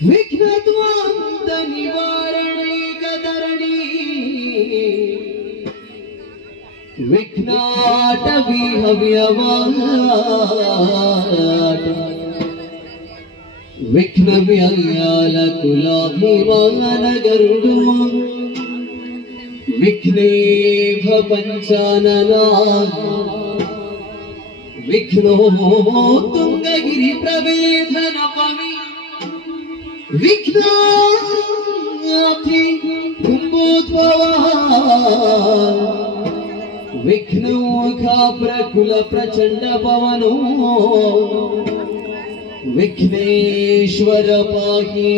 ವಿಘ್ನದ್ವಾಂತ ನಿವಾರಣೈಕಧರಣಿ ವಿಘ್ನಾಟವಿ ಹವ್ಯವಾಟ ವಿಘ್ನ ವ್ಯಾಲ ಕುಲಾಭಿಮಾನ ಗರುಡುಮ ವಿಘ್ನೇಭ ಪಂಚಾನನ ವಿಘ್ನೋ ತುಂಗಗಿರಿ ಪ್ರವೇಧನ ಪವಿ ವಿಘ್ನಾಥಿ ಕುಂಭೋದ್ಭವ ವಿಘ್ನೋಖ ಪ್ರಕುಲ ಪ್ರಚಂಡ ಪವನೋ ವಿಘ್ನೇಶ್ವರ ಪಾಹಿ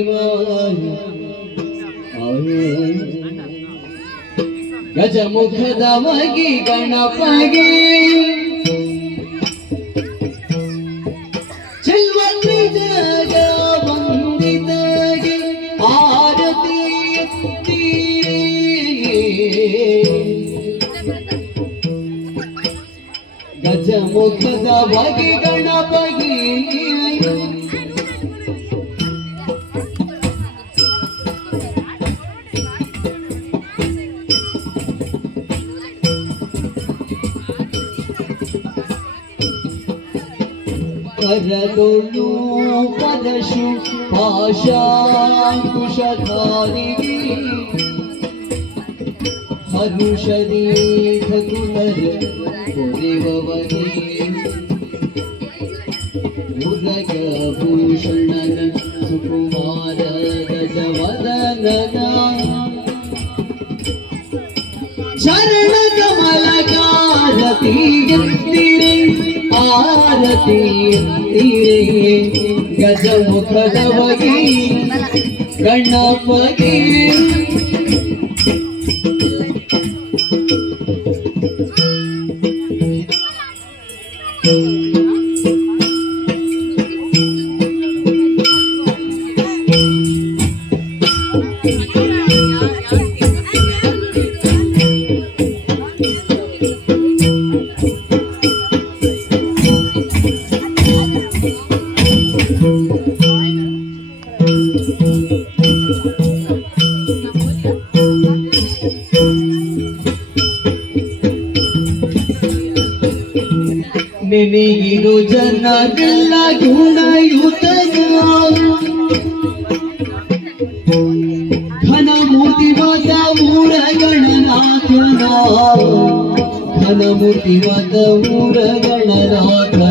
ಗಜಮುಖದ ಮಗಿ ಗಣಪಗೆ ಚೆಲ್ವತಿ ಜಗ ವಂದಿತಗೆ ಆರತಿ ಎತ್ತೀರೆ ಗಜಮುಖದ ಮಗಿ ಗಣಪಗೆ ಪರದೊಳು ಪರಶು ಪಾಶಾಂಕುಶಧಾರಿಗೆ ಹರುಷದಿ ಖಗುಲರ ಹೊರೆವವಗೆ ಉರಗ ಭೂಷಣನ ಸುಕುಮಾರ ಗಜವದನನ ಶರಣ ಕಮಲಕಾರತಿ ಎತ್ತಿರೆ ಆರತಿ ಎತ್ತಿರೆ ಗಜಮುಖದವಗೆ ಗಣಪಗೆ ನೆನೆಗಿರು ಜನರೆಲ್ಲ ಗುಣಯುತನ ಘನ ಮೂರ್ತಿವಾದ ಊರ ಗಣನಾಥನ ಘನ ಮೂರ್ತಿವಾದ ಊರ ಗಣನಾಥನ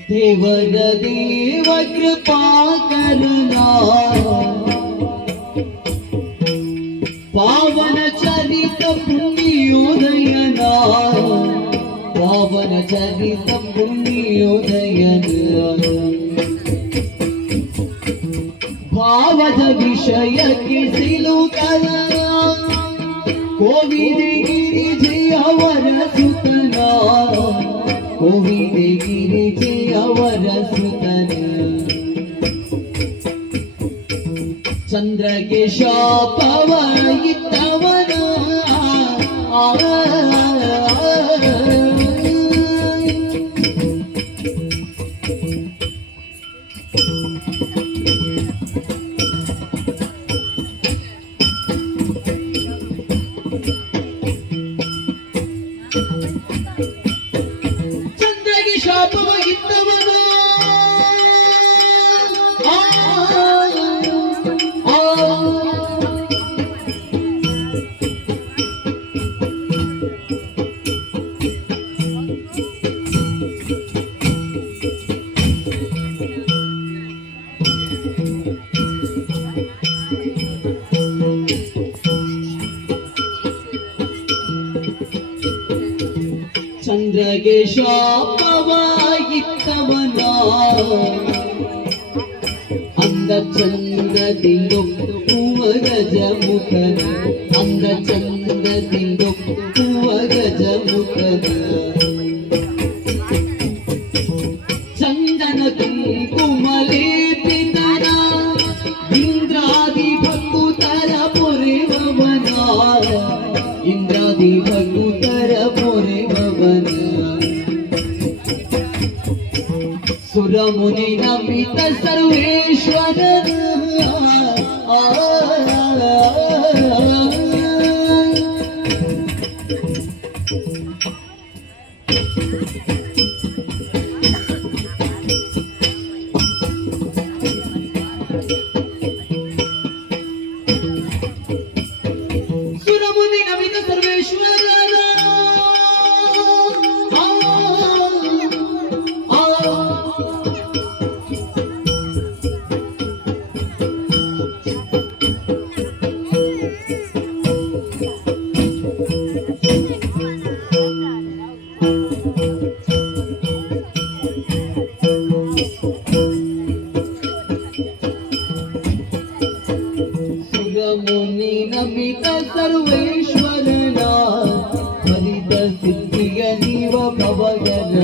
ದೇವರ ದೇವ ಕೃಪಾ ಕರುಣಾ ಪಾವನ ಚರಿತ ಪುಣ್ಯೋದಯನ ಪಾವನ ಚರಿತ ಪುಣ್ಯೋದಯನ ಭಾವದ ವಿಷಯಕ್ಕೆ ಸಿಲುಕಲ ಕೋವಿದಗಿರಿ ಜಯವರ ಸುತನ ಕೋವಿದಗಿರಿ ಜಯವರ ಸುತನ ಚಂದ್ರಗೆ ಶಾಪವ ಇತ್ತವನ ಚಂದ್ರಗೆ ಶಾಪವ ಚಂದ್ರಗೆ ಶಾಪವಾಗಿತ್ತವನ ಅಂದ ಚಂದ್ರದಿಂದೊಪ್ಪುವ ಗಜಮುಖನ ಅಂದ ಚಂದ್ರದಿಂದೊಪ್ಪುವ ಗಜಮುಖನ ಚಂದನ ಕುಂಕುಮಲೇಪಿತನ ಇಂದ್ರಾದಿ ಭಕ್ತರ ಪೊರೆವನ ಇಂದ್ರಾದಿ ಭಕ್ತರ ಪೊರೆವನ ಸುರಮುನಿ ನಮಿತ ಸರ್ವೇಶ್ವರ ಸುರಮುನಿ ನಮಿತ ಸರ್ವೇಶ್ವರ ಮುನಿ ನಮಿತ ಸರ್ವೇಶ್ವರನ ಹರಿತ ಸಿದ್ಧಿಯ ನೀವ ಭವಗನ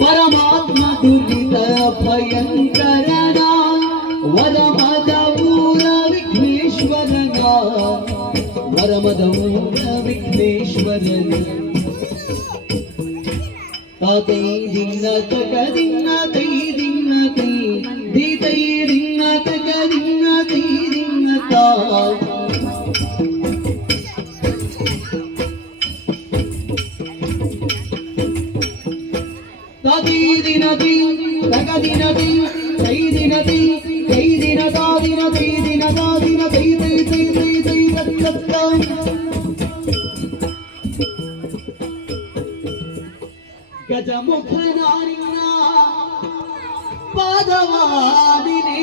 ಪರಮಾತ್ಮ ದುರಿತ ಭಯಂಕರನ ವರಮದ ಊರ ವಿಘ್ನೇಶ್ವರನ ವರಮದ ಊರ ವಿಘ್ನೇಶ್ವರನ ತೈ ದಿನ ತಕ ದಿನ ತೈ ದಿನ ತೈ ದಿ ತೈ ದಿನ ತಕ ದಿನ ತೈ ದಿನ ತಾ ತದಿ ದಿನ ತಿ ತಕ ದಿನ ತಿ ತೈ ದಿನ ತಿ ತೈ ದಿನ ತಾ ದಿನ ತೈ ದಿನ ತಾ ದಿನ ತೈ ತೈ ತೈ ತೈ ತೈ ತತ್ತ ಗಜಮುಖನಾರಿನ ಪಾದವಾದಿನಿ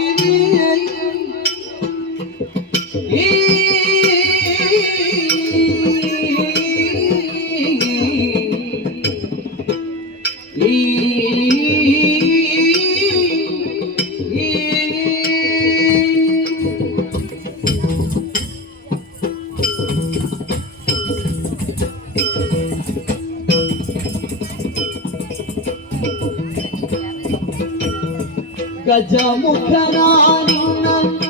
ಗಜಮುಖನಾರಿನ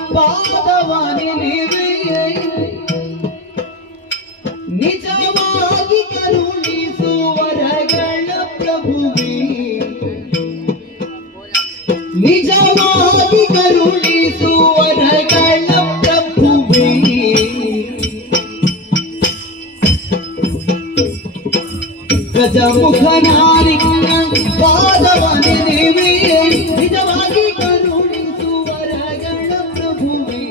ಪಾದವಾದಿನಿ ನಿಜವಾಗಿ ಕರುಣಿಸುವರಗಳ ಪ್ರಭುವೇ ನಿಜವಾಗಿ ಕರುಣಿಸುವರಗಳ ಪ್ರಭುವೇ ಗಜಮುಖನಾರಿನ ಪಾದವಾದಿನಿ ನಿಜವಾಗಿ ಕರುಣಿಸುವರಗಳ ಪ್ರಭುವೇ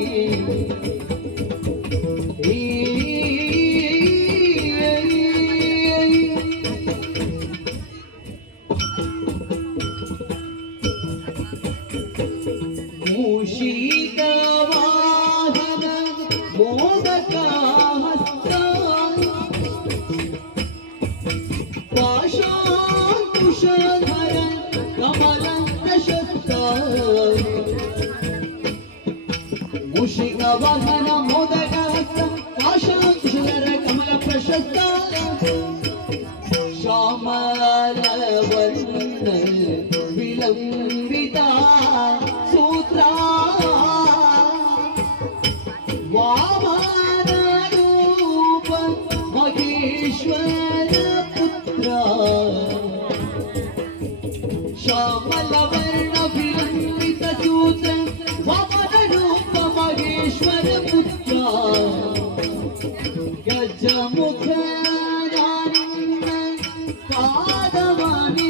ಮೂಷಿಕ ವಾಹನ ಮೋದಕ ಹಸ್ತ ಪಾಶಾಂಕುಶಧರ ಕಮಲ ಪ್ರಶಸ್ತ ಮೂಷಿಕ ವಾಹನ ಮೋದಕ ಹಸ್ತ ಪಾಶಾಂಕುಶಧರ ಕಮಲ ಪ್ರಶಸ್ತ ಶ್ಯಾಮಲ ವರ್ಣ ವಿಲಂಬಿತ ಸೂತ್ರ ವಾಮನ ರೂಪ ಮಹೇಶ್ವರ ಪುತ್ರ ಶ್ಯಾಮಲ ವರ್ಣ ವಿಲಂಬಿತ ಸೂತ್ರ ವಾಮನ ರೂಪ ಮಹೇಶ್ವರ ಪುತ್ರ ಗಜಮುಖ ಪಾದವಾನಿ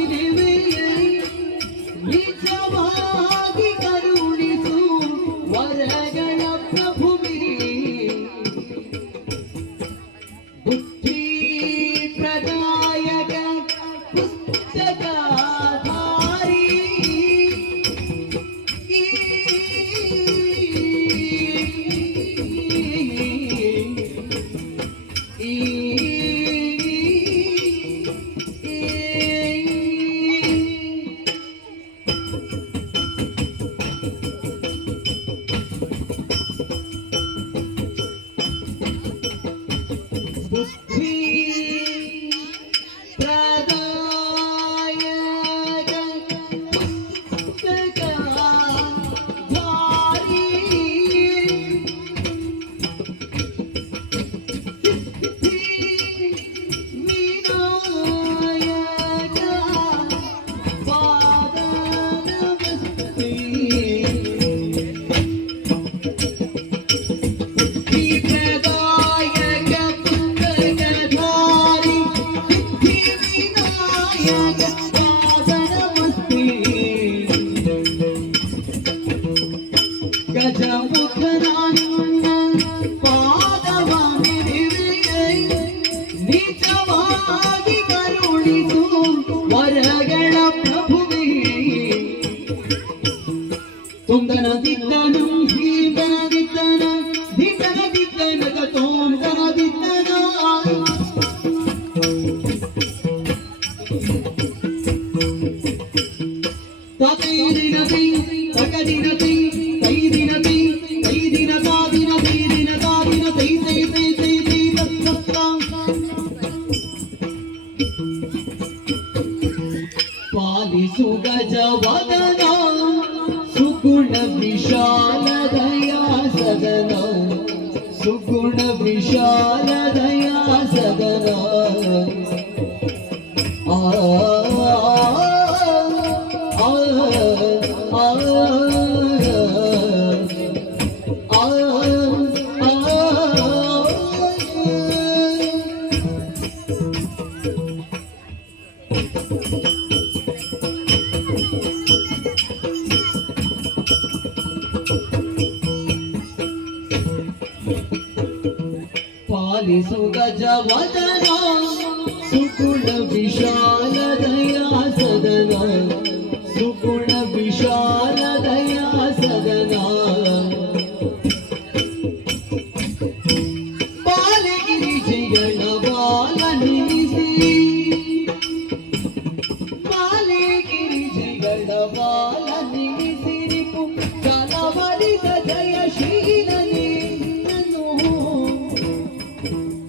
ನಿಜವಾ ತುಂದನ ದಿದ್ದನು ಧೀಮನ ದಿದ್ದನ ಧೀಮನ ದಿದ್ದನ ತೋಂದನ ದಿದ್ದನ ತೈದಿನತಿ ತಗದಿನತಿ ತೈದಿನತಿ ತೈದಿನ ತಾದಿನ ತೈದಿನ ತಾದಿನ ತೈ ತೈ ತೈ ತೈ ತೈ ತತ್ತ ಪಾಲಿಸು ಗಜವದನ ಸುಗುಣ ವಿಶಾಲ ದಯಾ ಸದನ ಸುಗುಣ ವಿಶಾಲ ದಯಾ ಸದನ ಪಾಲಿಸು ಗಜವದನ ಸುಗುಣ ವಿಶಾಲ ದಯಾ ಸದನ ಸುಗುಣ ವಿಶಾಲ ದಯಾ ಸದನ ಬಾಲಗಿರಿ ಜಯನ ಬಾಲ ನಿಲ್ಲಿಸಿ ಬಾಲಗಿರಿ ಜಯನ ಬಾಲ ನಿಲ್ಲಿಸಿರಿ ಕಲವರಿದ ಜಯಶೀಲನೆ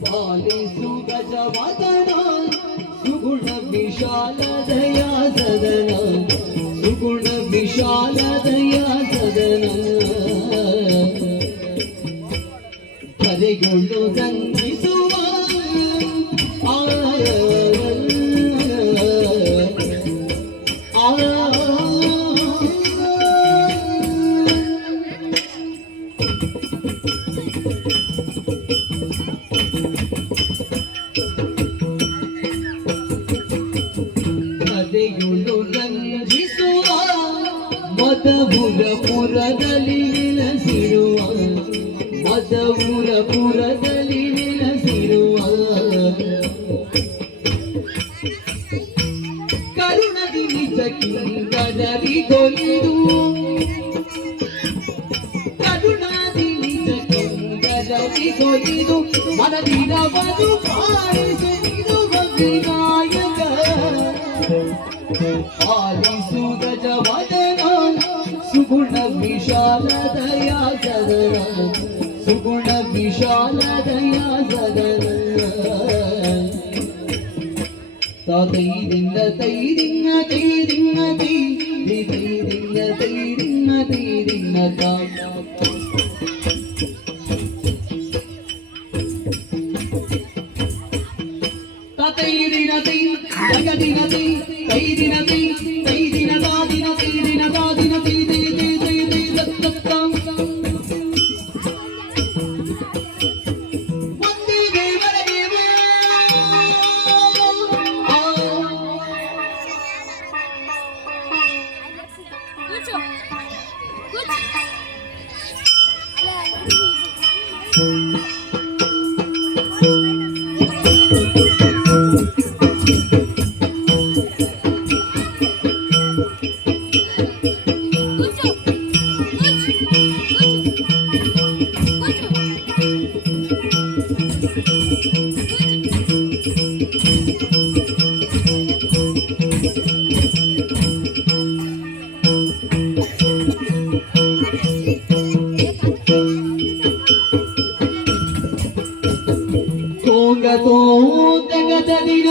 ಪಾಲಿಸು ಗಜವದನ ಸುಗುಣ ವಿಶಾಲ ದಯಾ ಸದನ ಸುಗುಣ ವಿಶಾಲ ದಯಾ ಸದನ ಕರೆಗೊಂಡು ದಂಡಿಸುವ ಕರೆಗೊಂಡು ದಂಡಿಸುವ ಮದಪುರಪುರದಲ್ಲಿ ನೆಲೆಸಿರುವ ಮದಪುರಪುರದಲ್ಲಿ ನೆಲೆಸಿರುವ ಕರುಣದಿ ನಿಜ ಕಿಂಕರರಿಗೊಲಿದು ಕರುಣದಿ ನಿಜ ಕಿಂಕರರಿಗೊಲಿದು ಮನದಿರವದು ಪಾಲಿಸಿರುವ ವಿನಾಯಕ ಪಾಲಿಸು ಗಜವದನ ಸುಗುಣ ವಿಶಾಲ ದಯಾ ಸದನ ಸುಗುಣ ವಿಶಾಲ ದಯಾ ಸದನ ತೈದಿನ್ನ ತೈದಿನ್ನ ತೈದಿನ್ನ ತೈದಿನ್ನ ತೈದಿನ್ನ ತೈದಿನ್ನ ತೈದಿನ ತೈ ಜಗದಿನ ತೈ ತೈದಿನ ತೈ ತೈದಿನ ತಾದಿನ ತೈದಿನ ತಾದಿನ ತೈ ತೈ ತೈ ತೈ ತೈ ತತ್ತ ವಂದೇ ದೇವರ ದೇವ ತೋಂಗ ತೋ ತೆಗದ ದಿನ